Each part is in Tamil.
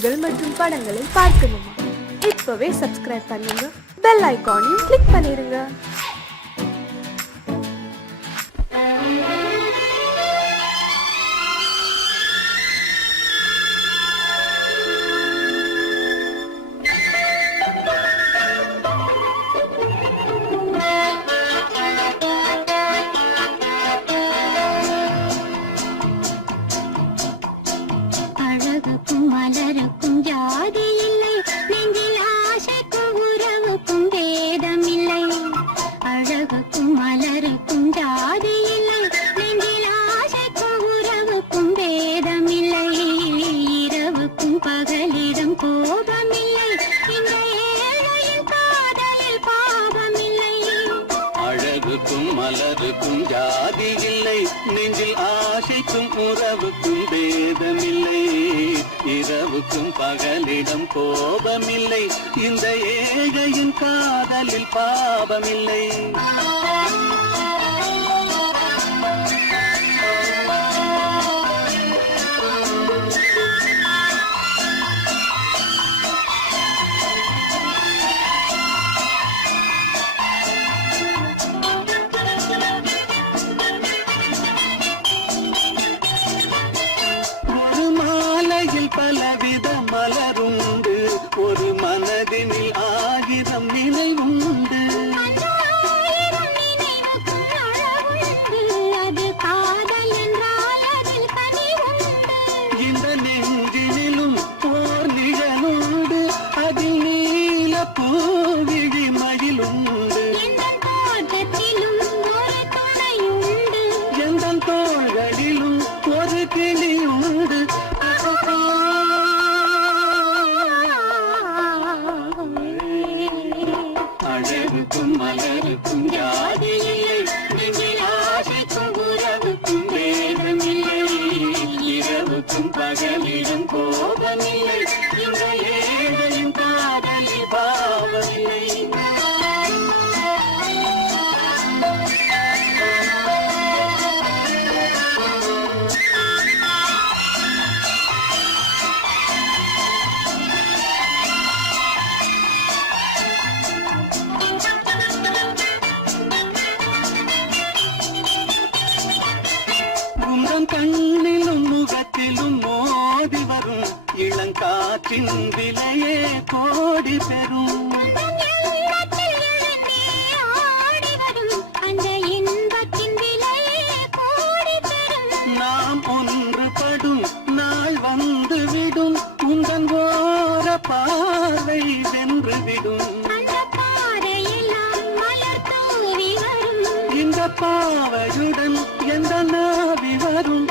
பாடல்கள் மற்றும் படங்களை பார்க்கணுமா? இப்பவே சப்ஸ்கிரைப் பண்ணுங்க, பெல் ஐகானையும் கிளிக் பண்ணிருங்க. அழகுக்கும் மலருக்கும் ஜாதி இல்லை, நெஞ்சில் ஆசைக்கும் உறவுக்கும் பேதம் இல்லை. அழகுக்கும் மலருக்கும் ஜாதி இல்லை, நெஞ்சில் ஆசைக்கும் உறவுக்கும் பேதம் இல்லை. இரவுக்கும் பகலிடம் கோபம் இல்லை, இந்த ஏழையின் காதலில் பாவம் இல்லை. அழகுக்கும் மலருக்கும் ஜாதி இல்லை, நெஞ்சில் ஆசைக்கும் உறவுக்கும் பேதமில்லை. இரவுக்கும் பகலிடம் கோபமில்லை, இந்த ஏழையின் காதலில் பாவமில்லை. பலவித மலருண்டு, ஒரு மனதினில் 1000 நினைவுண்டு. இந்த நெஞ்சினிலும் ஓர் நிழலுண்டு, அதில் நீல பூவிழி மயிலுண்டு. தோட்டத்திலும் ஒரு துணையுண்டு, எந்த தோள்களிலும் ஒரு கிளி உண்டு. அழகுக்கும் மலருக்கும் ஜாதி இல்லை, நெஞ்சில் ஆசைக்கும் உறவுக்கும் பேதமில்லை. இரவுக்கும் பகலிடம் கோபமில்லை, இந்த ஏழையின் காதலில் பாவமில்லை. கண்ணிலும் முகத்திலும் மோதி வரும் இளங்காற்றின் விலையே கோடி பெறும். நாம் ஒன்றுபடும் நாள் வந்து விடும், உந்தன் ஓர பார்வை வென்றுவிடும். இந்த பாவையுடன் எந்த நாவி வரும்.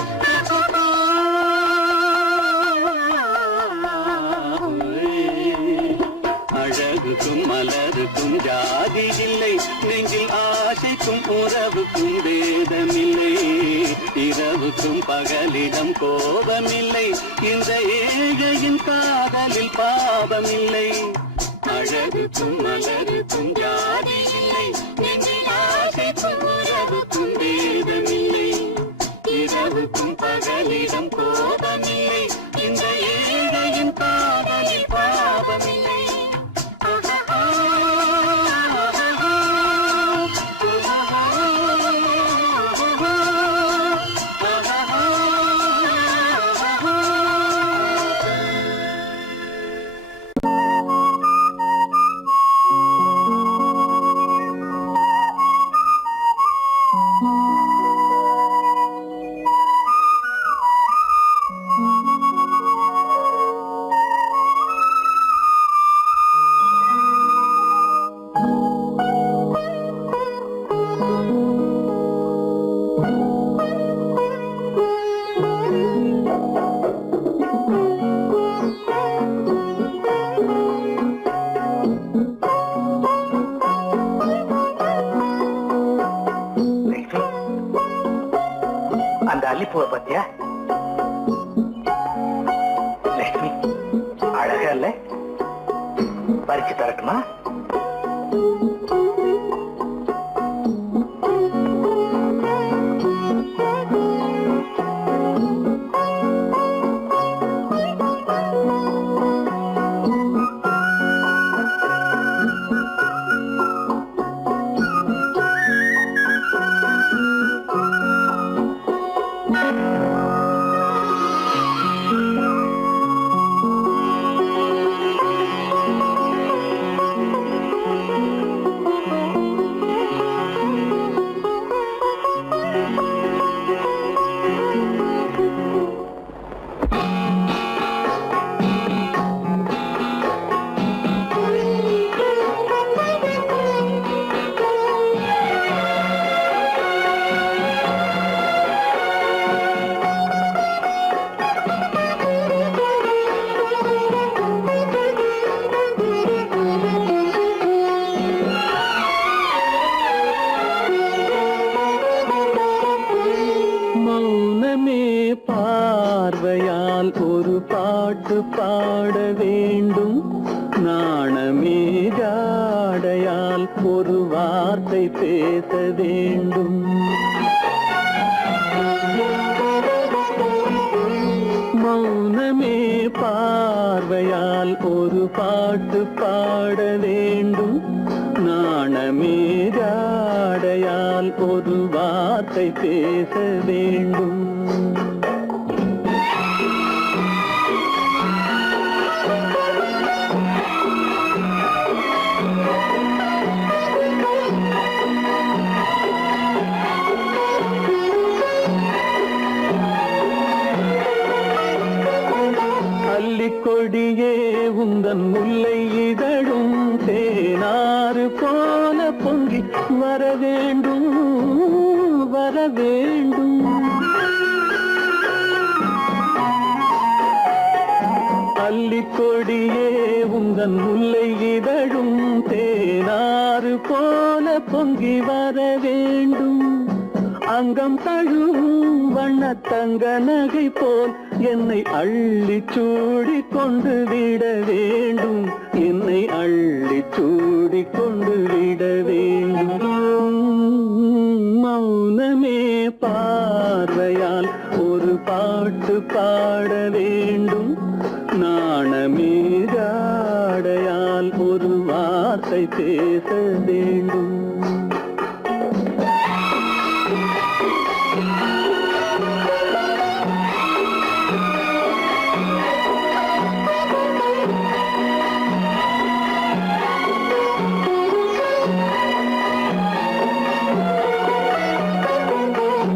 அழகுக்கும் மலருக்கும் ஜாதி இல்லை, நெஞ்சில் ஆசைக்கும் உறவுக்கும் பேதமில்லை. இரவுக்கும் பகலிடம் கோபமில்லை, இந்த ஏழையின் காதலில் பாவமில்லை. அழகுக்கும் மலருக்கும் ஜாதி இல்லை, நெஞ்சில் ஆசைக்கும் உறவுக்கும் பேதமில்லை. இரவுக்கும் பகலிடம் கோபமில்லை, இந்த ஏழையின் காதலில் பாவமில்லை. அல்லிப்பூவை பத்தியா லட்சுமி? அழகா இல்ல? பறிச்சு தரட்டுமா? பாட வேண்டும் நாணமே ஜாடையால் ஒரு வார்த்தை பேச வேண்டும் மௌனமே பார்வையால் ஒரு பாட்டு பாட வேண்டும் நாணமே ஜாடையால் ஒரு வார்த்தை பேச வேண்டும் கொடியே உந்தன் முல்லை இதழும் தேனாறு போல பொங்கி வர வேண்டும் வர வேண்டும் அல்லிக்கொடியே உந்தன் முல்லை இதழும் தேனாறு போல பொங்கி வர வேண்டும் அங்கம் தழுவும் வண்ண தங்க நகை போல் என்னை அள்ளி சூடி கொண்டு விட வேண்டும் என்னை அள்ளி சூடி கொண்டு விட வேண்டும் மௌனமே பார்வையால் ஒரு பாட்டு பாட வேண்டும் நாணமே ஜாடையால் ஒரு வார்த்தை பேச வேண்டும்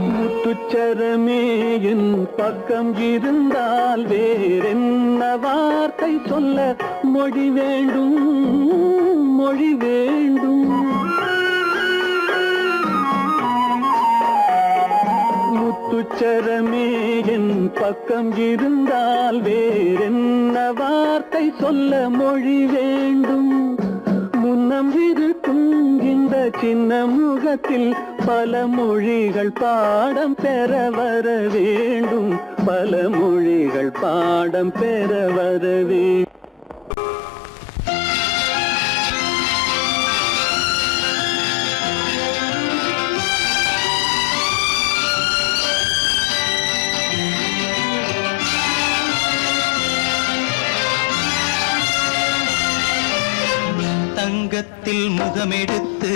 முத்துச்சரமே என் பக்கம் இருந்தால் வேறென்ன வார்த்தை சொல்ல மொழி வேண்டும் மொழி வேண்டும் முத்துச்சரமே என் பக்கம் இருந்தால் வேறென்ன வார்த்தை சொல்ல மொழி வேண்டும் முன்னம் இருக்கும் இந்த சின்ன முகத்தில் பல மொழிகள் பாடம் பெற வர வேண்டும் பல மொழிகள் பாடம் பெற வர வேண்டும் தங்கத்தில் முகமெடுத்து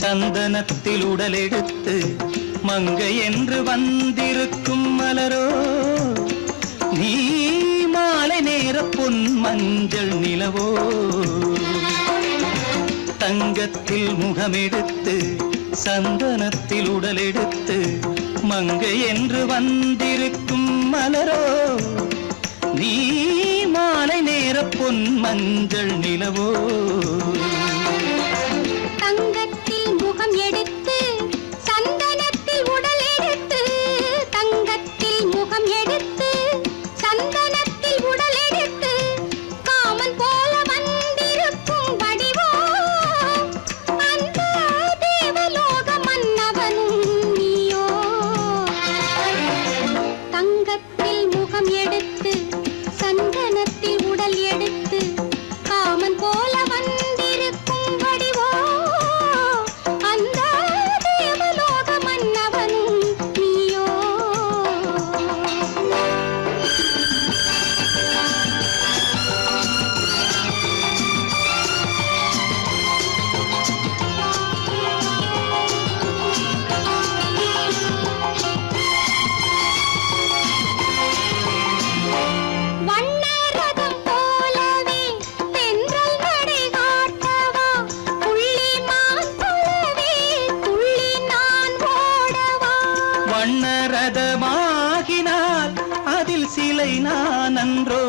சந்தனத்தில் உடலெடுத்து மங்கை என்று வந்திருக்கும் மலரோ நீ மாலை நேர பொன் மஞ்சள் நிலவோ தங்கத்தில் முகமெடுத்து சந்தனத்தில் உடலெடுத்து மங்கை என்று வந்திருக்கும் மலரோ நீ மாலை நேர பொன் மஞ்சள் நிலவோ தங்கத்தில் முகம் எடுத்து சந்தனத்தில் உடல் எடுத்து தங்கத்தில் முகம் எடுத்து சந்தனத்தில் உடல் எடுத்து காமன் போல வந்திருக்கும் வடிவோ அந்த தேவலோக மன்னவனும் நீயோ தங்கத்தில் முகம் எடுத்து சந்தனத்தில் உடல் எடுத்து காமன் போல வந்திருக்கும் வடிவோ அந்த தேவலோக மன்னவனும் நீயோ வண்ணரதம் போலவே தென்றல் நடை காட்டவா புள்ளிமான் போலவே துள்ளி நான் ஓடவா வண்ணரதமாகினால் அதில் சிலை நான் அன்றோ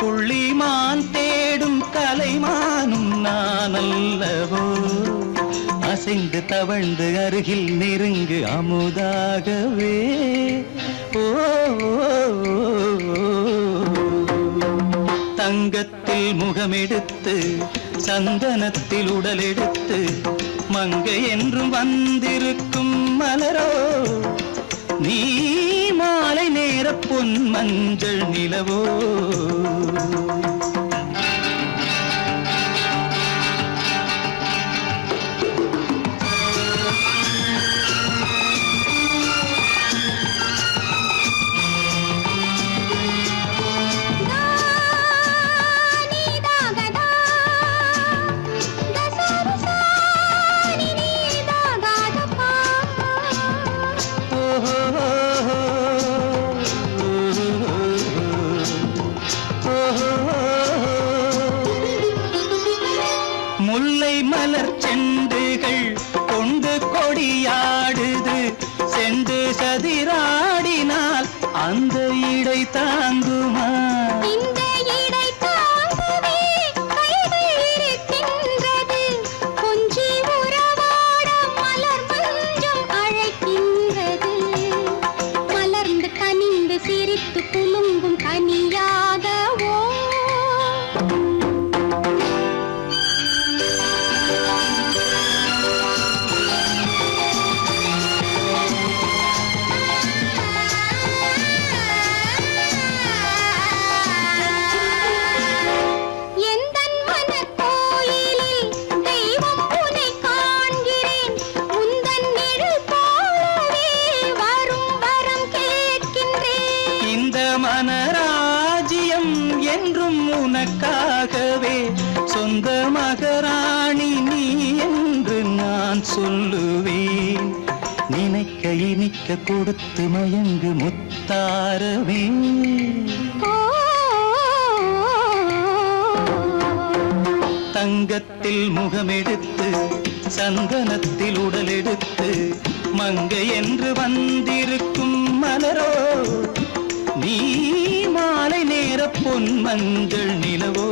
புள்ளிமான் தேடும் கலைமானும் நான் அல்லவோ அசைந்து தவழ்ந்து அருகில் நெருங்கு அமுதாகவே ஓ தங்கத்தில் முகமெடுத்து சந்தனத்தில் உடலெடுத்து மங்கை என்றும் வந்திருக்கும் மலரோ நீ மாலை நேர பொன் மஞ்சள் நிலவோ. முல்லை மலர் செண்டுகள் கொண்டு கொடியாடுது, செண்டு சதிராடினால் அந்த இடை தாங்குமா? இந்த இடை தாங்குவே கைகள் இருக்கின்றது, கொஞ்சி உறவாட மலர் மஞ்சம் அழைக்கின்றது. மலர்ந்து கனிந்து சிரித்து குலுங்கும் கனியாகவோ மனராஜ்யம் என்றும் உனக்காகவே, சொந்த மகராணி நீ என்று நான் சொல்லுவேன். நினைக்க இனிக்க கொடுத்து மயங்கு முத்தாரவே. தங்கத்தில் முகமெடுத்து சந்தனத்தில் உடலெடுத்து மங்கை என்று வந்திருக்கும் மலரோ, நீ மாலை நேர பொன் மஞ்சள் நிலவோ.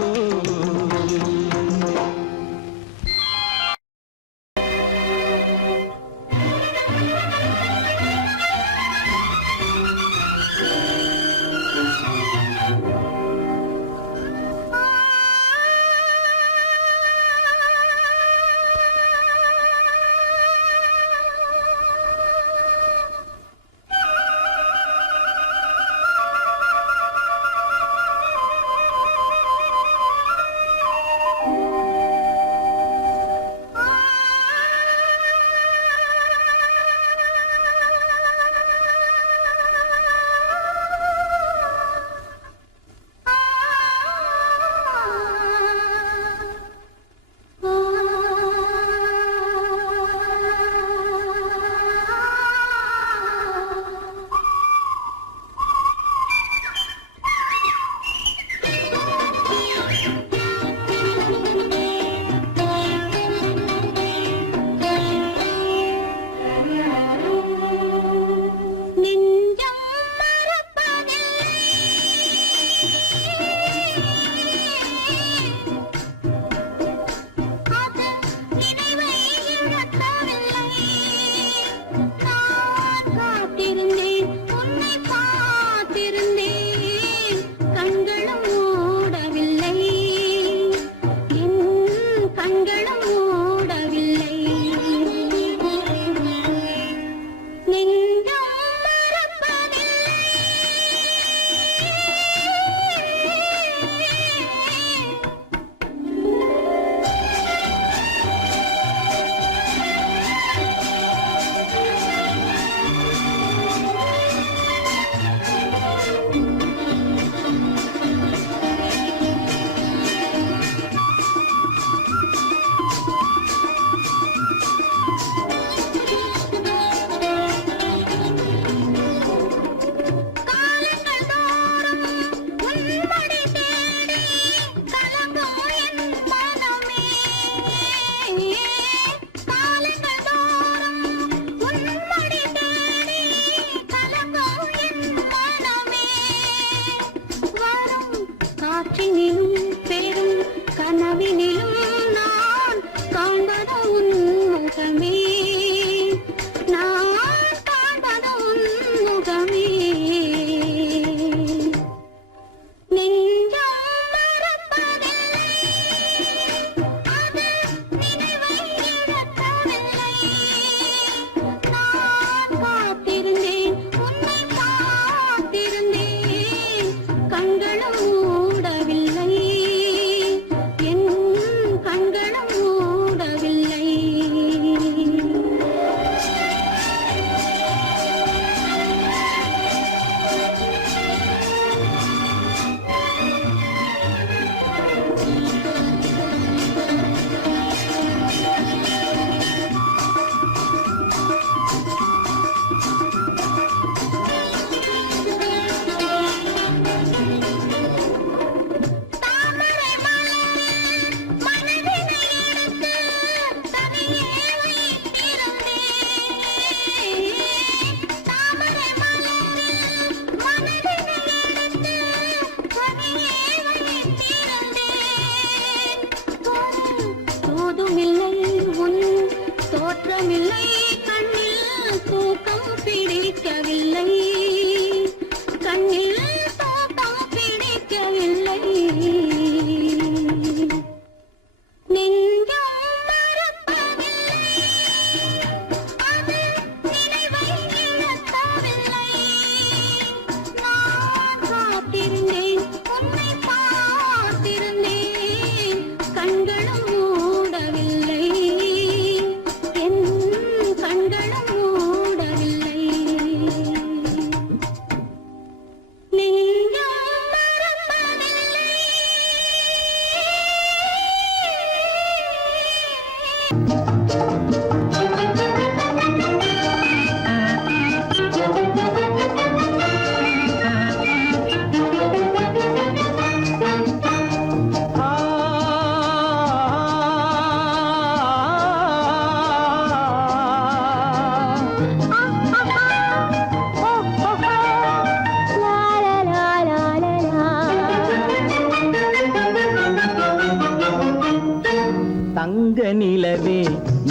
தங்க நிலவே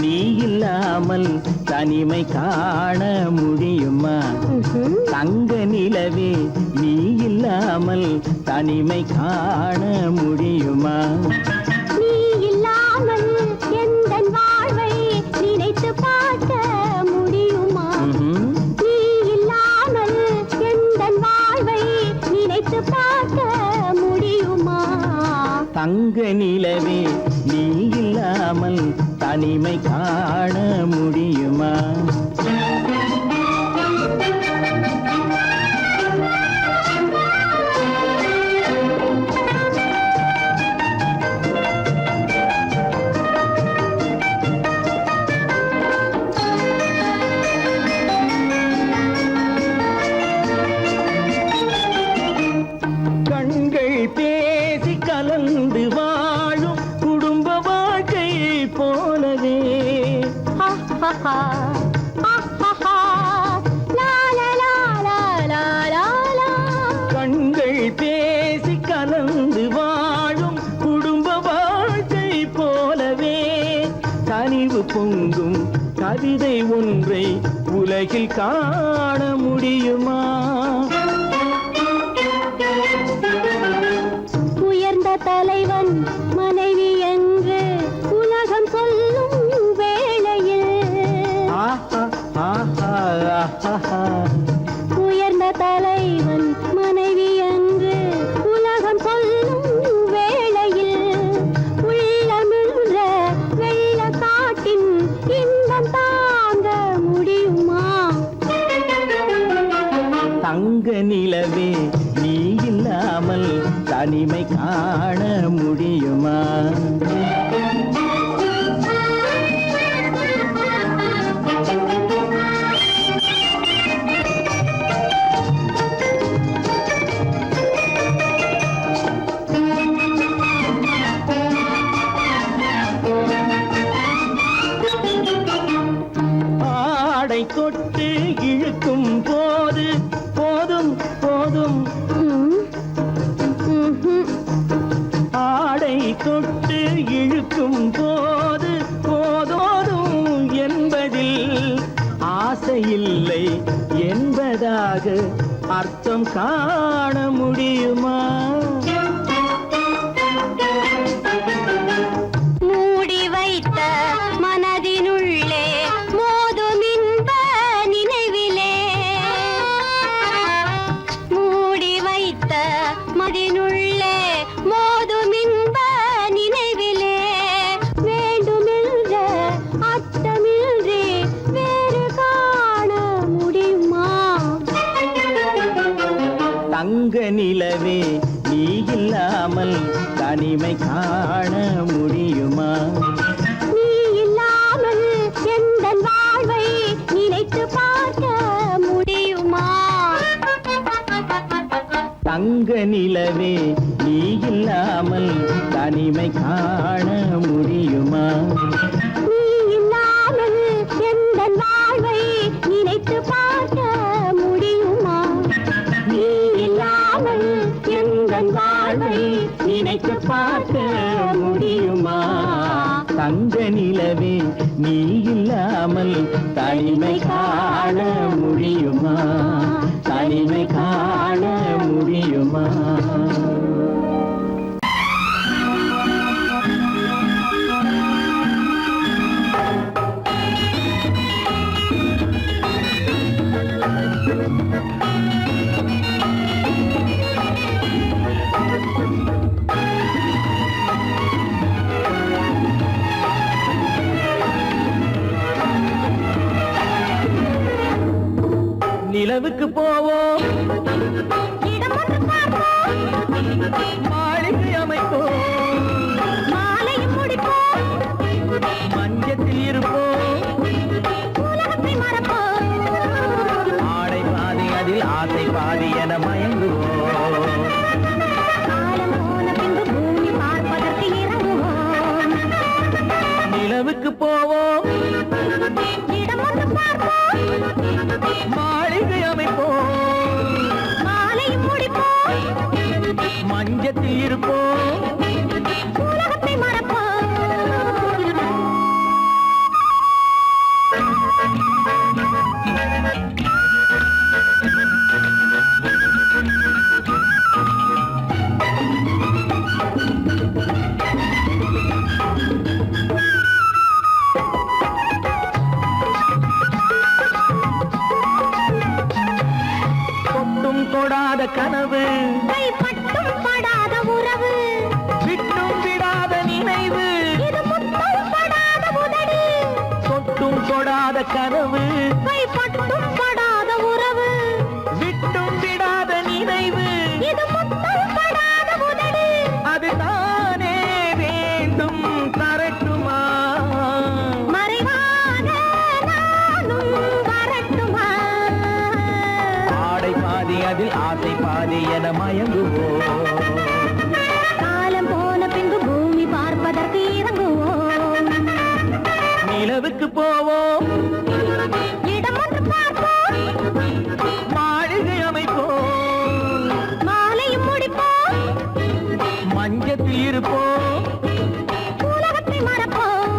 நீ இல்லாமல் தனிமை காண முடியுமா? தங்க நிலவே நீ இல்லாமல் தனிமை காண முடியுமா? நீ இல்லாமல் எந்தன் வாழ்வை நினைத்து பார்க்க முடியுமா? நீ இல்லாமல் எந்தன் வாழ்வை நினைத்து பார்க்க முடியுமா? தங்க நிலவே நீ இல்லாமல் தனிமை காண முடியுமா? கண்கள் பேசி கலந்து வாழும் குடும்ப வாழ்க்கை போலவே கண்கள் பேசி கலந்து வாழும் குடும்ப வாழ்க்கை போலவே கனிவு பொங்கும் கவிதை ஒன்றை உலகில் காண முடியுமா? உயர்ந்த தலைவன் மனைவி என்று உலகம் சொல்லும் வேளையில் உயர்ந்த தலைவன் மனைவி என்று உலகம் சொல்லும் வேளையில் உள்ளமிழ்ற வெள்ளக்காட்டின் இன்பம் தாங்க முடியுமா? தங்க நிலவே நீ இல்லாமல் தனிமை காண முடியுமா? ஆடை தொட்டு இழுக்கும் போது போதும் போதும் ஆடை தொட்டு இழுக்கும் போது போதோதும் என்பதில் ஆசையில்லை என்பதாக அர்த்தம் காண முடியுமா? மூடி வைத்த மனதினுள்ளே மோதும் இன்ப நினைவிலே மூடி வைத்த மனதினுள்ளே மோதும் இன்ப நினைவிலே வேண்டுமென்ற அர்த்தமின்றி வேறு காண முடியுமா? தங்க நிலவே நீ இல்லாமல் தனிமை காண முடியுமா? நீ இல்லாமல் எந்தன் வாழ்வை நினைத்து பார்க்க முடியுமா? தங்க நிலவே நீ இல்லாமல் தனிமை காண முடியுமா? நீ இல்லாமல் எந்தன் வாழ்வை நினைத்து பார்க்க முடியுமா? நீ இல்லாமல் எந்தன் வாழ்வை நினைத்து பார்க்க முடியுமா? தங்க நிலவே நீ இல்லாமல் தனிமை காண முடியுமா? தனிமை காண முடியுமா? நிலவுக்கு போவோம், இடம் ஒன்று பார்ப்போம், மாளிகை அமைப்போம், மாலையும் முடிப்போம், மஞ்சத்தில் இருப்போம், உலகத்தை மறப்போம். ஆடை பாதி அதில் ஆசை பாதி என மயங்குவோம். காலம் போன பின்பு பூமி பார்ப்பதற்கு இறங்குவோம். நிலவுக்கு போவோம், இடம் ஒன்று பார்ப்போம், மாளிகை அமைப்போம், மாலையும் முடிப்போம், மஞ்சத்தில் இருப்போம், உலகத்தை மறப்போம். கனவு, கைப்பட்டும் படாத உறவு, விட்டும் விடாத நினைவு, இது முத்தம் படாத உதடு. அது தானே வேண்டும் தரட்டுமா? மறைவான நானும் வரட்டுமா? ஆடை பாதி அதில் ஆசை பாதி என மயங்குவோம். காலம் போன பின்பு பூமி பார்ப்பதற்கு இறங்குவோம். நிலவுக்கு போவோம், இடம் ஒன்று பார்ப்போம், மாளிகை அமைப்போம், மாலையும் முடிப்போம், மஞ்சத்தில் இருப்போம். உலகத்தை மறப்போம்.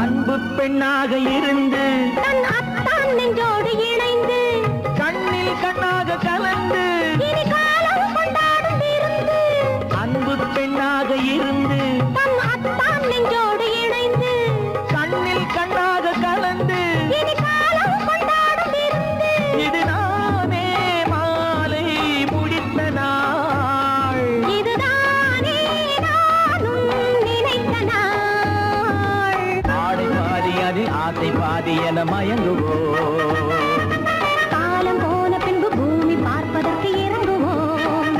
அன்பு பெண்ணாக இருந்து தன் அத்தான் நெஞ்சோடு இணைந்து கண்ணில் கண்ணாக கலந்து, இனி காலம் கொண்டாடும் விருந்து. அன்பு பெண்ணாக இருந்து தன் அத்தான் நெஞ்சோடு இணைந்து கண்ணில் கண்ணாக கலந்து, இனி காலம் கொண்டாடும் விருந்து. இது நானே மாலை முடித்த நாள். இதுதானே நானும் நினைத்த நாள். ஆடை பாதி அதில் ஆசை பாதி என மயங்குவோம். காலம் போன பின்பு பூமி பார்ப்பதற்கு இறங்குவோம்.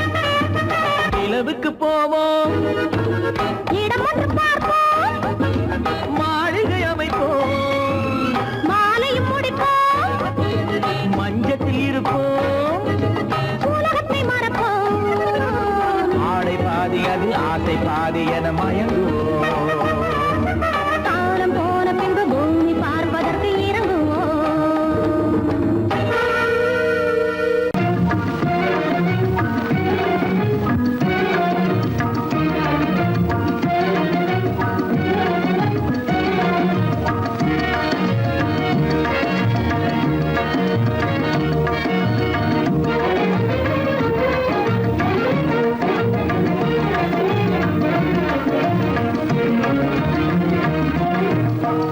நிலவுக்கு போவோம், இடம் ஒன்று பார்ப்போம், மாளிகை அமைப்போம், மாலையும் முடிப்போம், மஞ்சத்தில் இருப்போம். உலகத்தை மறப்போம். ஆடை பாதி அதில் ஆசை பாதி என மயங்குவோம். காலம் போன பின்பு பூமி பார்ப்பதற்கு இறங்குவோம்.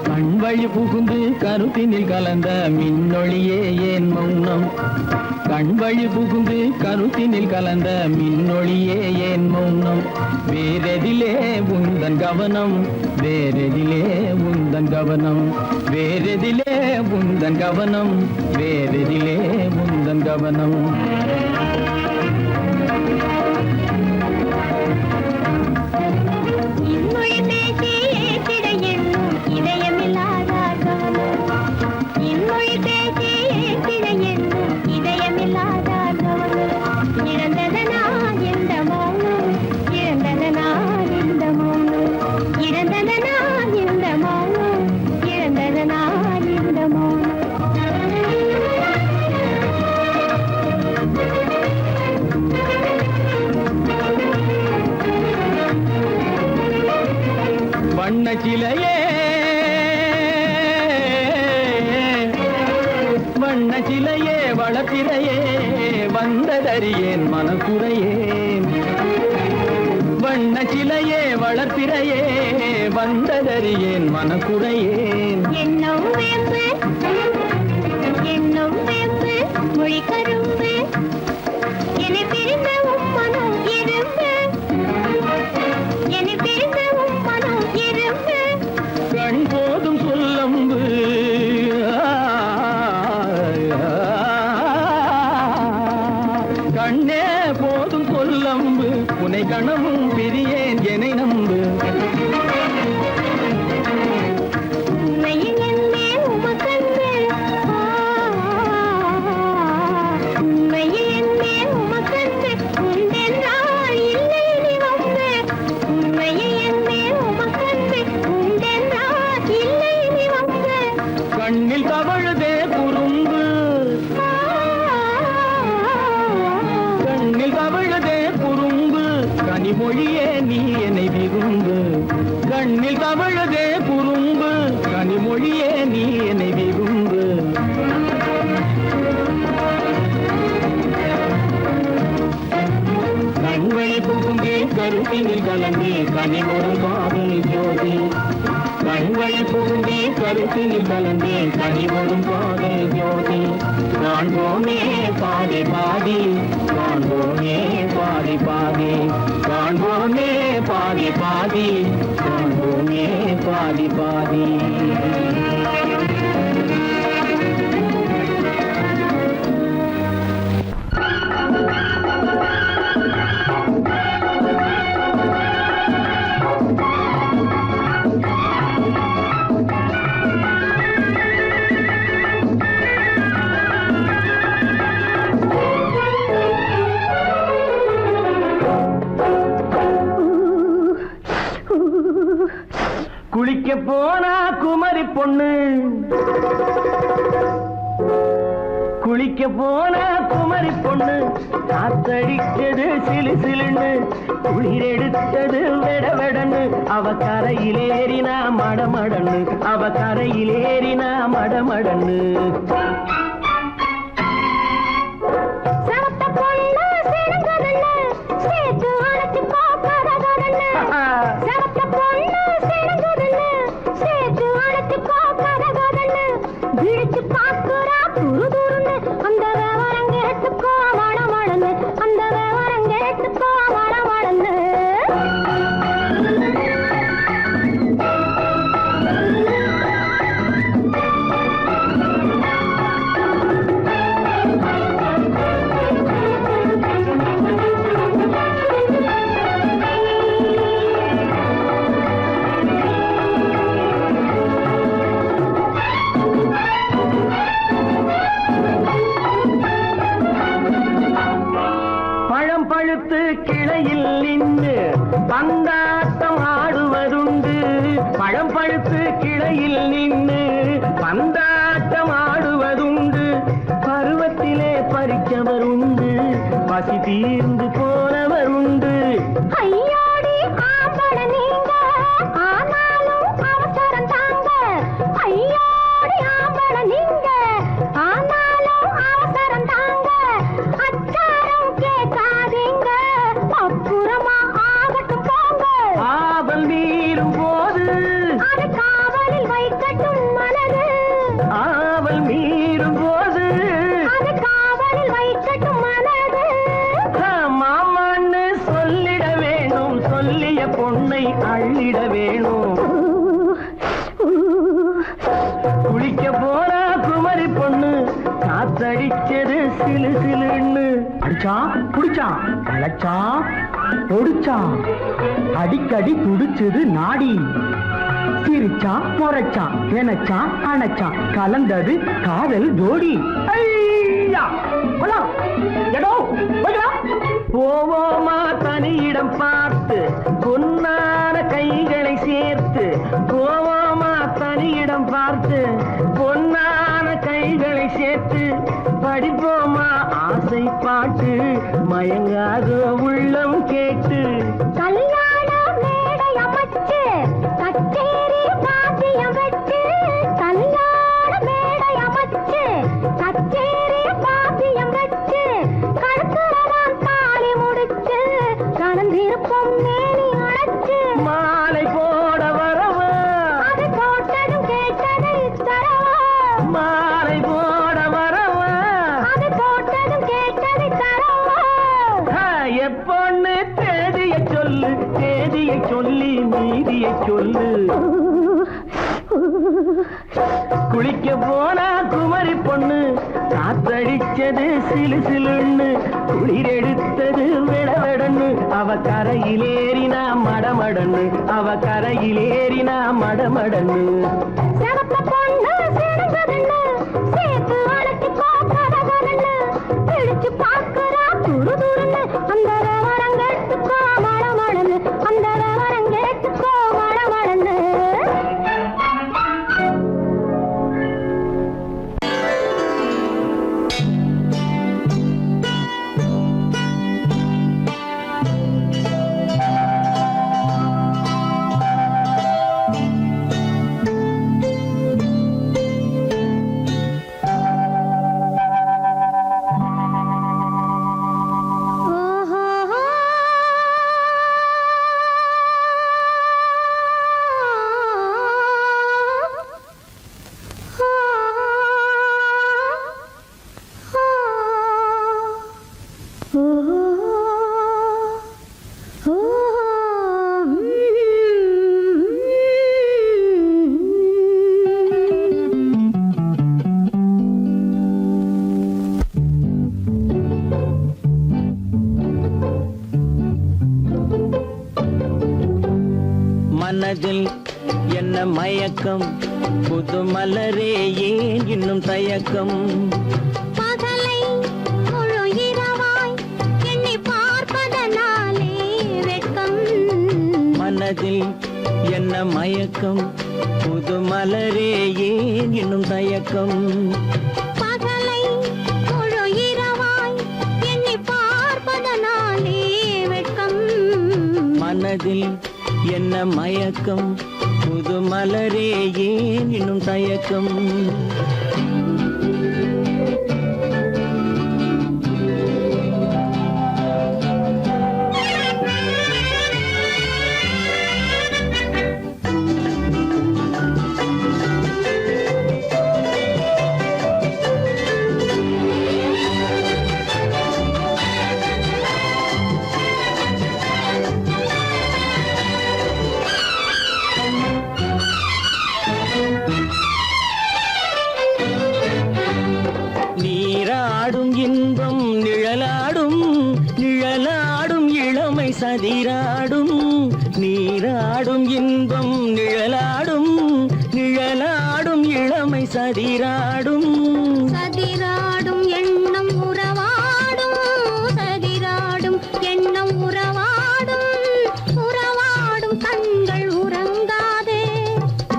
கண் வழி புகுந்து கருத்தினில் கலந்த மின்னொளியே ஏன் மௌனம்? கண் வழி புகுந்து கருத்தினில் கலந்த மின்னொளியே ஏன் மௌனம்? வேறெதிலே உந்தன் கவனம், வேறெதிலே உந்தன் கவனம், வேறெதிலே உந்தன் கவனம், வேறெதிலே உந்தன் கவனம். இன்மொழி பேசி ஏற்றிட எண்ணும் இதயமில்லாதார் கவனம். இன்மொழி பேசி ஏற்றிட எண்ணும் இதயமில்லாதார் கவனம். இழந்ததனா இந்த மௌனம், இழந்ததனா இந்த மௌனம், இழந்ததனா இந்த மௌனம், இழந்ததனா இந்த மௌனம். வண்ண சிலையே, வண்ண சிலையே, வளப்பிறையே, வந்ததறியேன் மனக்குறையேன். வண்ண சிலையே, வளர்ப்பிறையே, வந்ததறியேன் மனக்குறையேன். எண்ணம் வேம்பு, எண்ணம் வேம்பு, மொழி கரும்பு, என்னை பிரிந்த உம்மனம் இரும்பு, என்னை பிரிந்த உம்மனம் இரும்பு. கண் போதும் சொல்லம்பு, கண்ணே போதும் சொல்லம்பு, உனை கணமும் பிரியேன் என்னை நம்பு. உண்மையில் என்னே உமக்கன்று, உண்மையில் என்னே உமக்கன்று, உண்டென்றால் இல்லை நீ வம்பு. உண்மையில் என்னே உமக்கன்று, உண்டென்றால் இல்லை நீ வம்பு. கண்ணில் தவழுதே குறும்பு, கண்ணில் தவழுதே குறும்பு, கனிமொழியே நீ என்னை விரும்பு. கண்ணில் தவழுதே குறும்பு, கனிமொழியே நீ என்னை விரும்பு. கருத்தினில் கலந்து கனிமொரு காதல் ஜோதி கண்கள் புகுந்தே கருத்தினில் கலந்தே கனிமொரும் காதல் ஜோதி காண்போமே பாதி பாதி காண்போமே பாதி பாதி காண்போமே பாதி பாதி காண்போமே பாதி பாதி குளிக்க போனா குமரி பொண்ணு குளிக்க போனா குமரி பொண்ணு காத்தடிச்சது சிலு சிலுன்னு குளிர் எடுத்தது வெட வெடன்னு அவ கரையிலேறினா மடமடன்னு அவ கரையிலேறினா மடமடன்னு பழுத்து கிளையில் நின்று பந்தாட்டம் ஆடுவதுண்டு பழம் பழுத்து கிளையில் நின்று பந்தாட்டம் ஆடுவதுண்டு பருவத்திலே பறிச்சவர் உண்டு பசி தீர்ந்து போனவர் உண்டு ஐயோடி ஆம்பள நீங்க ஆனாலும் அவசரம் தாங்க ஐயோடி ஆம்பள நீங்க ஆனாலும் அவசரம் தாங்க அச்சாரம் கேட்காதீங்க அப்புறமா ஆகட்டும் போங்க ஆவல் மீறும் போது அது காவலில் வைக்கட்டும் மனது ஆவல் மீறும் போது அது காவலில் வைக்கட்டும் மனது மாமான்னு சொல்லிட வேணும் சொல்லிய பொண்ணை அள்ளிட வேணும் குளிக்க போனா குமரி பொண்ணு காத்தடிச்சது சிலு சிலுன்னு அடிச்சா புடிச்சா அழைச்சா பொடிச்சா அடிக்கடி துடிச்சது நாடி சிரிச்சா முறைச்சா எனச்சா அணைச்சா கலந்தது காதல் ஜோடி ஐயா போலாம். எடோ, போய்க்கலாம். போவோமா தனியிடம் பார்த்து பொன்னான கைகளை சேர்த்து போவோமா தனியிடம் பார்த்து பொன்னான கைகளை சேர்த்து படிப்போமா ஆசை பாட்டு மயங்காத உள்ளம் கேட்டு கல்யாண மேடை அமைச்சு கச்சேரி வாத்தியம் வச்சு கல்யாண மேடை அமைச்சு கச்சேரி வாத்தியம் வச்சு கழுத்துறதான் தாலி முடிச்சு கலந்திருப்போம் மேனி அழைச்சு மாலை போட வரவா அது போட்டதும் கேட்டதை தரவா மாலை போட வரவா அது போட்டதும் கேட்டதை தரவா எப்பொண்ணு தேதியை சொல்லு தேதியை சொல்லி நீதியை சொல்லு குளிக்க போனா குமரி பொண்ணு காத்தடிச்சது சிலு சிலுன்னு குளிர் எடுத்தது விடவெடன்னு அவ கரையிலேறினா மடமடன்னு அவ கரையிலேறினா மடமடன்னு சிவப்பு பொண்ணு சிறந்ததுன்னு சேர்த்து அழைச்சிக்கோ கதகதன்னு பிடிச்சு பார்க்கறா துரு துருன்னு அந்த வரங்கெட்டுக்கோ மழமழன்னு அந்த வரங்கெட்டுக்கோ மழமழன்னு மனதில் என்ன மயக்கம் புது மலரே ஏன் இன்னும் தயக்கம் பகலை முழு இரவாய் எண்ணி பார்ப்பதனாலே வெட்கம் மனதில் என்ன மயக்கம் புது மலரே ஏன் இன்னும் தயக்கம் பகலை முழு இரவாய் எண்ணி பார்ப்பதனாலே வெட்கம் மனதில் என்ன மயக்கம் புது மலரே ஏன் இன்னும் தயக்கம் நீராடும் இன்பம் நிழலாடும் நிழலாடும் இளமை சதிராடும் நீராடும் இன்பம் நிழலாடும் நிழலாடும் இளமை சதிராடும் சதிராடும் எண்ணம் உறவாடும் சதிராடும் எண்ணம் உறவாடும் உறவாடும் கண்கள் உறங்காதே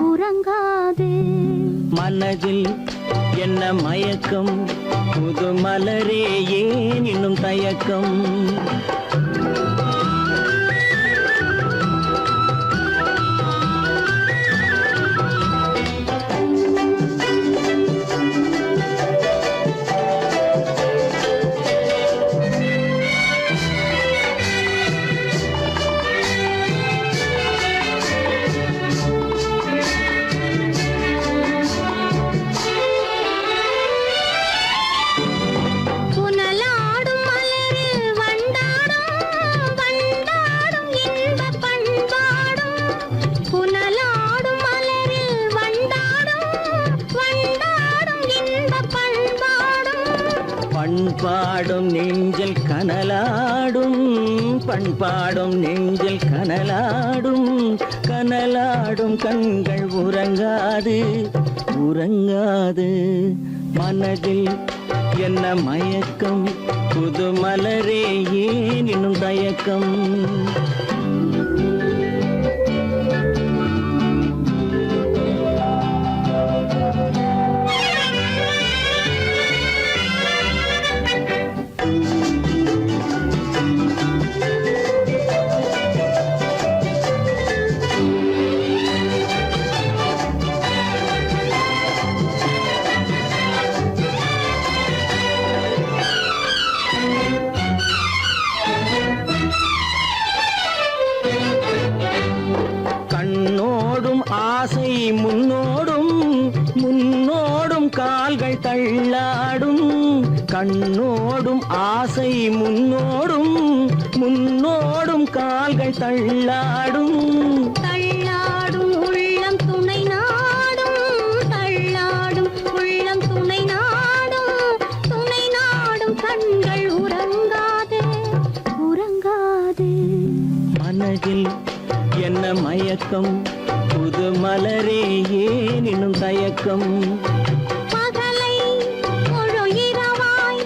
உறங்காதே மனதில் என்ன மயக்கம் புது மலரே ஏன் இன்னும் தயக்கம் புனலாடும் மலரில் வண்டாடும் வண்டாடும் இன்பப் பண்பாடும் புனலாடும் மலரில் வண்டாடும் வண்டாடும் இன்பப் பண்பாடும் பண்பாடும் நெஞ்சில் கனலாடும் பண்பாடும் நெஞ்சில் கனலாடும் கனலாடும் கண்கள் உறங்காது உறங்காது மனதில் என்ன மயக்கம் புது மலரே ஏன் இன்னும் தயக்கம் கண்ணோடும் ஆசை முன்னோடும் முன்னோடும் கால்கள் தள்ளாடும் கண்ணோடும் ஆசை முன்னோடும் முன்னோடும் கால்கள் தள்ளாடும் தள்ளாடும் உள்ளம் துணை நாடும் தள்ளாடும் உள்ளம் துணை நாடும் கண்கள் உறங்காதே உறங்காதே மனதில் என்ன மயக்கம் புது மலரே ஏன் இன்னும் தயக்கம் பகலை முழு இரவாய்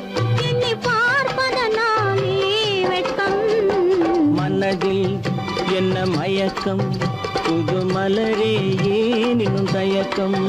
எண்ணி பார்ப்பதனாலே வெட்கம் மனதில் என்ன மயக்கம் புது மலரே ஏன் இன்னும் தயக்கம்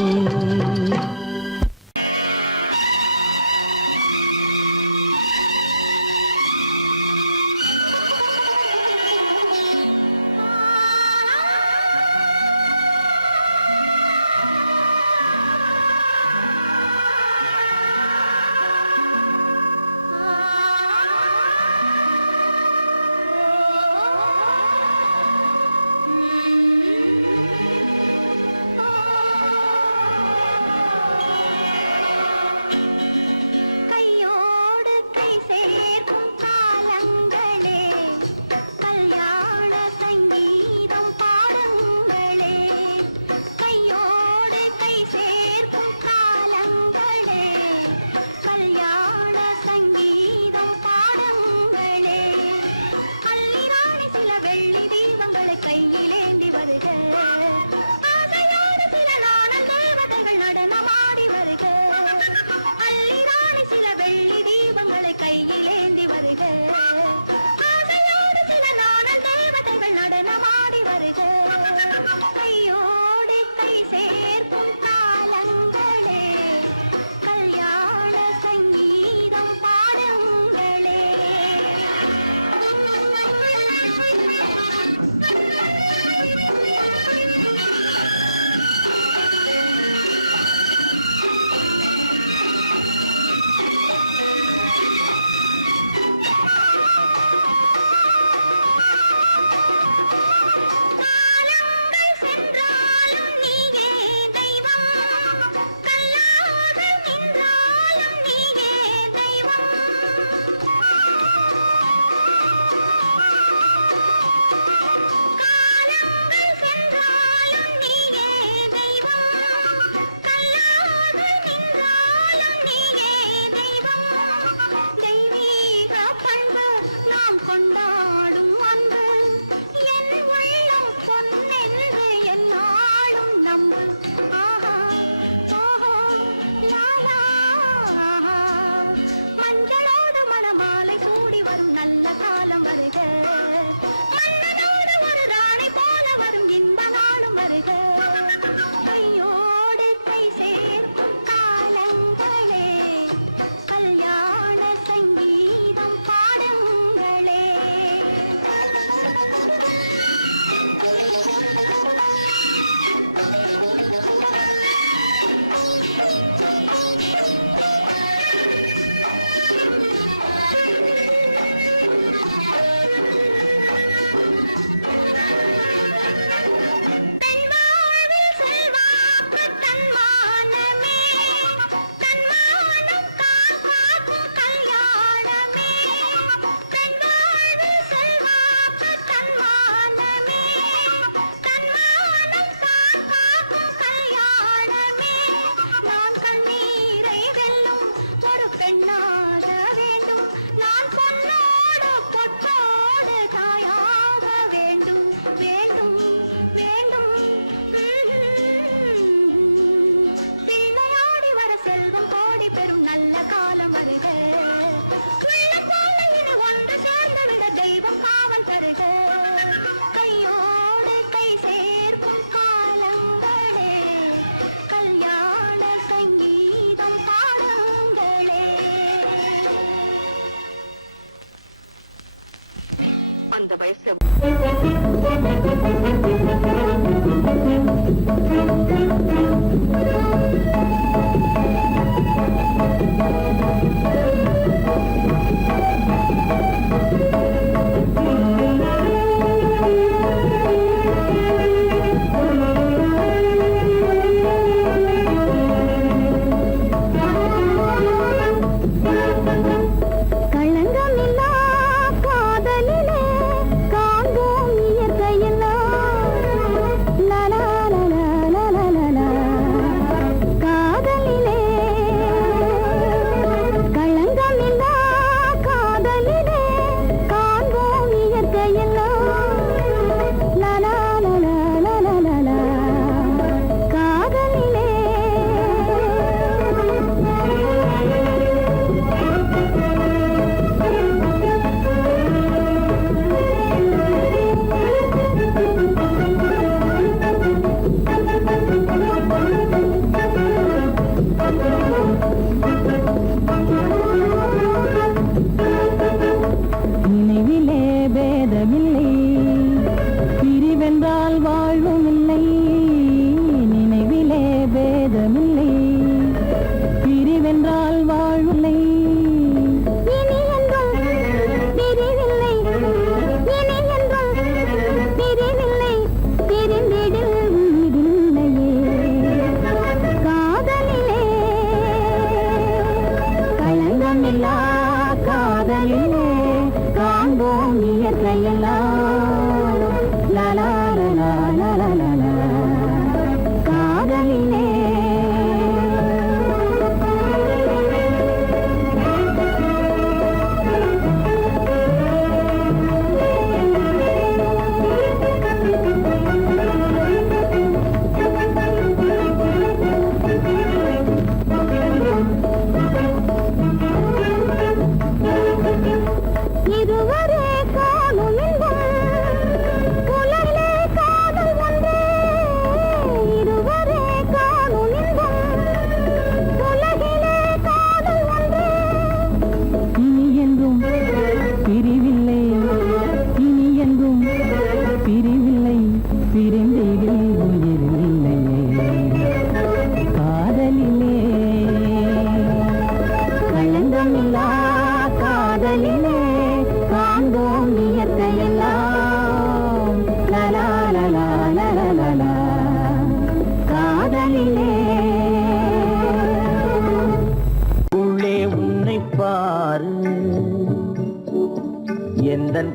வயசு.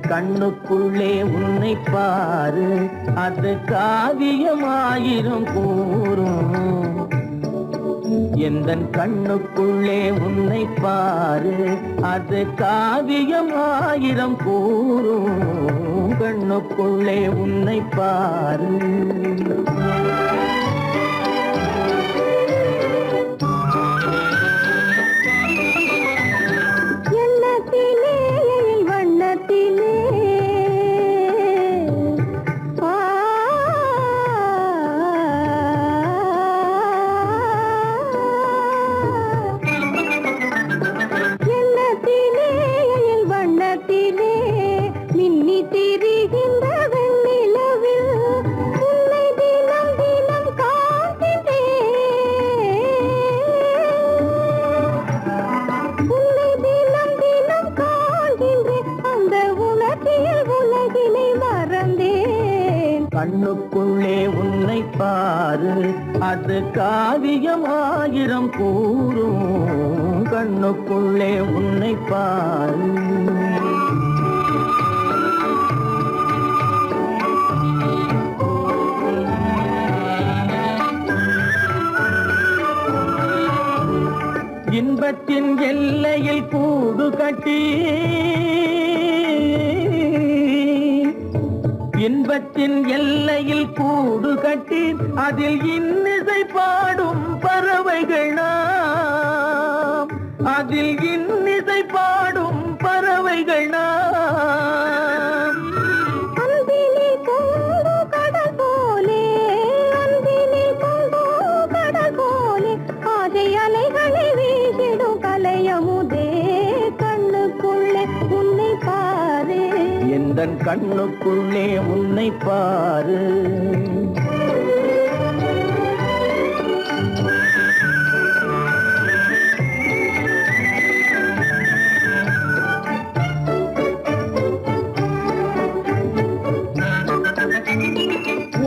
கண்ணுக்குள்ளே உன்னை பாரு, அது காவியமாயிரம் கூறும். எந்தன் கண்ணுக்குள்ளே உன்னை பாரு, அது காவியமாயிரம் கூறும். கண்ணுக்குள்ளே உன்னை பாரு. கண்ணுக்குள்ளே உன்னை பாரு, அது காவியமாயிரம் கூறும். கண்ணுக்குள்ளே உன்னை பாரு. இன்பத்தின் எல்லையில் கூடு கட்டி, இன்பத்தின் எல்லையில் கூடு கட்டி, அதில் இன்னிசை பாடும் பறவைகள் நாம். அதில் இன்னிசை பாடும் பறவைகள் நாம். அன்பிலே பொங்கு கடல் போலே, அன்பிலே பொங்கு கடல் போலே, ஆசை அலைகளை வீசிடும் கலையமுதே. கண்ணுக்குள்ளே உன்னை பாரு. என் எந்தன் கண்ணுக்குள்ளே உன்னை பாரு.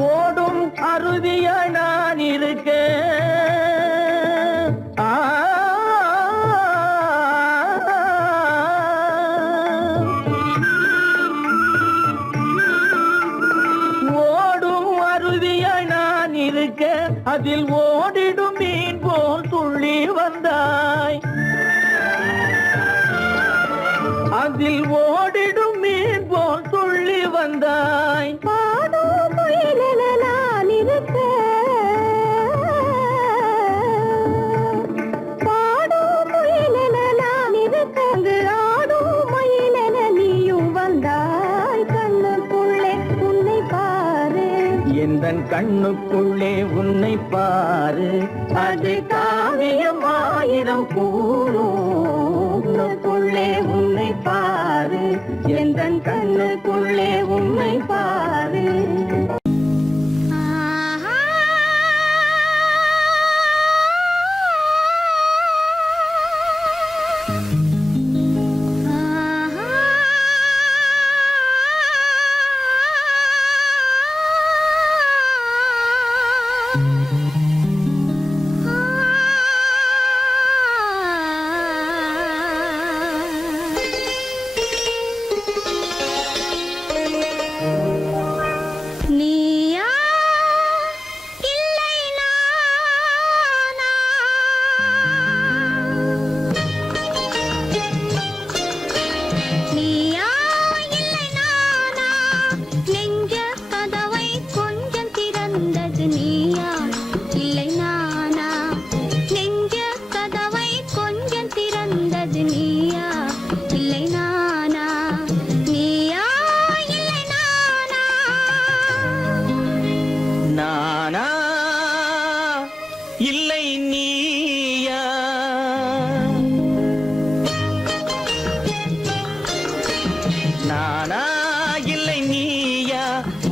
ஓடும் அருவியா நான் இருக்க, ஓடும் அருவியா நான் இருக்க, அதில் ஓடிடும் மீன் போல் துள்ளி வந்தாய், அதில் ஓடிடும் மீன் போல் துள்ளி வந்தாய். பாடும் குயிலென நான் இருக்க, பாடும் குயிலென நான் இருக்க, அங்கு ஆடும் மயிலென நீயும் வந்தாய். கண்ணுக்குள்ளே உன்னை பாரு, எந்தன் கண்ணுக்குள்ளே உன்னை பாரு. அது காவியம் ஆயிரம் கூறுக்குள்ளே உன்னை பாரு, எந்தன் கண்ணுக்குள்ளே உன்னை பாரு. நீயா இல்லை நானா, நீயா இல்லை நானா, நெஞ்ச கதவை கொஞ்சம் திறந்தது நீயா இல்லை நானா, நெஞ்ச கதவை கொஞ்சம் திறந்தது நீயா இல்லை நானா, நீயா இல்லை நானா. நானா இல்லை நீயா, நானா இல்லை நீயா,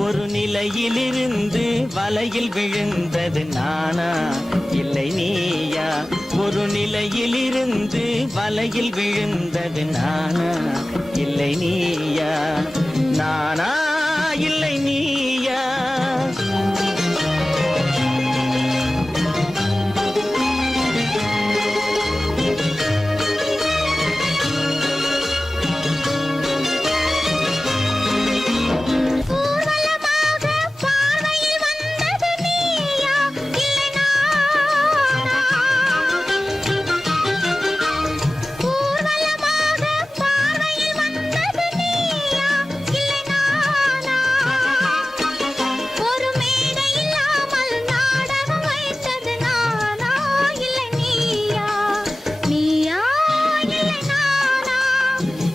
ஒரு நிலையிலிருந்து வலையில் விழுந்தது நானா இல்லை நீயா, ஒரு நிலையிலிருந்து வலையில் விழுந்தது நானா இல்லை நீயா, நானா இல்லை நீயா. ஊர்வலமாக பார்வையில் வந்தது நீயா இல்லை நானா, ஊர்வலமாக பார்வையில் வந்தது நீயா இல்லை நானா, ஒரு மேடை இல்லாமல் நாடகம் வைத்தது நானா இல்லை நீயா, நீயா இல்லை நானா,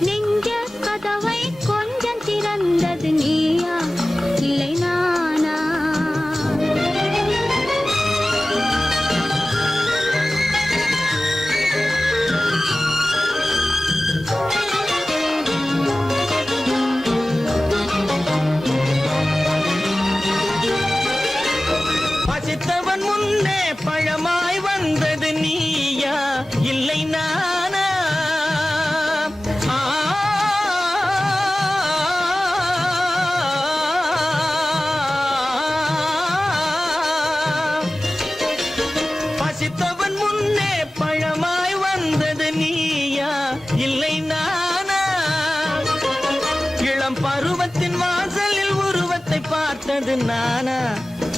நெஞ்ச கதவை கொஞ்சம் திறந்தது நீயா இல்லை நானா. பசித்தவன் முன்னே பழமாய் வந்தது நீயா இல்லை நானா, ஆ, பசித்தவன் முன்னே பழமாய் வந்தது நீயா இல்லை நானா, இளம் பருவத்தின் வாசலில் உருவத்தை பார்த்தது நானா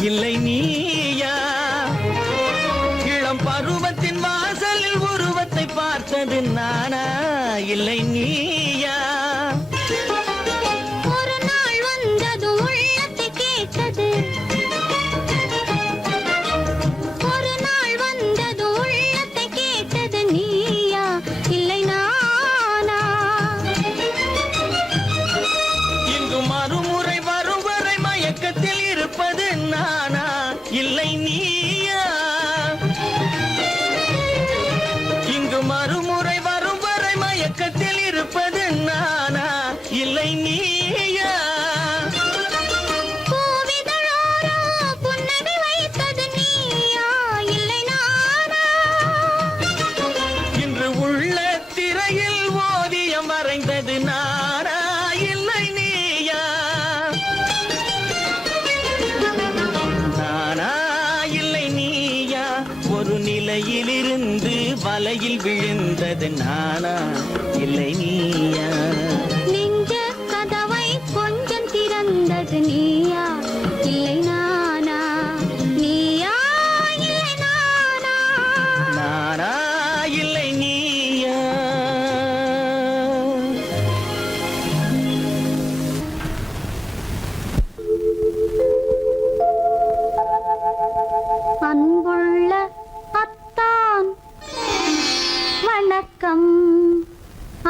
இல்லை நீயா, இளம் பருவத்தின் வாசலில் உருவத்தை பார்த்தது நானா இல்லை நீயா. ஒரு நாள் வந்தது உள்ளத்தை கேட்டது, ஒரு நாள் வந்தது உள்ளத்தை கேட்டது நீயா இல்லை நானா, இங்கு மறுமுறை வரும் வரை மயக்கத்தில் இருப்பது நானா இல்லை நீயா, இங்கு மறுமுறை வரும் வரை மயக்கத்தில் இருப்பது வந்து வலையில் விழுந்தது நானா இல்லை நீயா? நெஞ்ச கதவை கொஞ்சம் திறந்தது நீயா இல்லை நானா? நீயா இல்லை நானா? நானா இல்லை நீயா? அன்புள்ள அத்தான் வணக்கம்,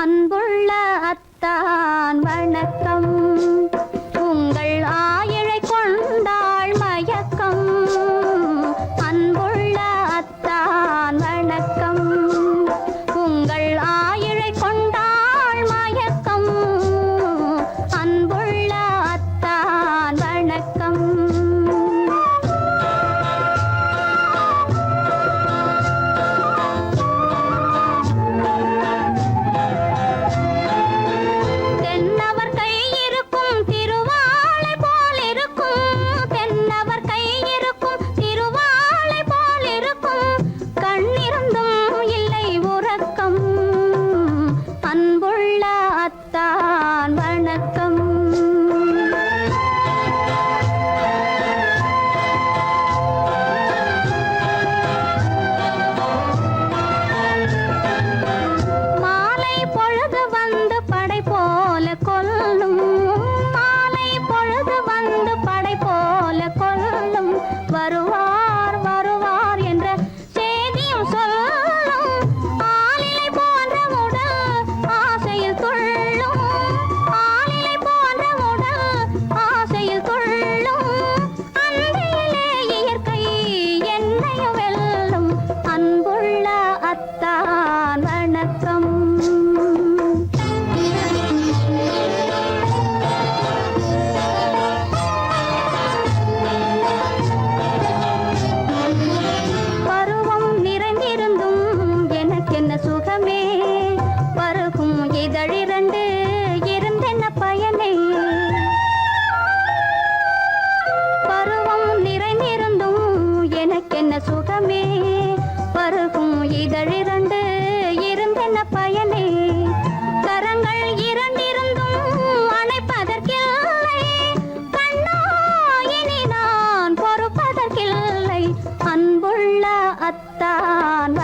அன்புள்ள அத்தான் வணக்கம். உங்கள் ஆயிழை கொண்டாள் மயக்கம். அன்புள்ள அத்தான் வணக்கம். உங்கள் ஆயிழை கொண்டாள் மயக்கம். அன்புள்ள அத்தான் வணக்கம். தென்னவர் கை இருக்கும் திருவாளை போல் இருக்கும். தென்னவர் கை இருக்கும் திருவாளை போல் இருக்கும். கண்ணிருந்தும் இல்லை உறக்கம். அன்புள்ள அத்தான் வணக்கம். மாலை பொழுது வந்து படை போல கொல்லும். மாலை பொழுது வந்து படை போல கொல்லும். வருவார் வருவார் என்ற செய்தியும் சொல்லும். ஆளிலை போன்ற உடல் ஆசையில் துள்ளும். ஆளிலை போன்ற உடல் ஆசையில் துள்ளும். அன்றையிலே இயற்கை என்னையும் வெல்லும். அன்புள்ள அத்தான் வணக்கம். பருவம் நிறைந்திருந்தும் எனக்கென்ன சுகமே. பருகும் இதழிரண்டு இருந்தென்ன பயனே. பருவம் நிறைந்திருந்தும் எனக்கென்ன சுகமே. பருகும் இதழிரண்டு இருந்தென்ன பயனே. கரங்கள் இரண்டிருந்தும் அணைப்பதற்கில்லை. கண்ணா இனி நான் பொறுப்பதற்கில்லை. அன்புள்ள அத்தான்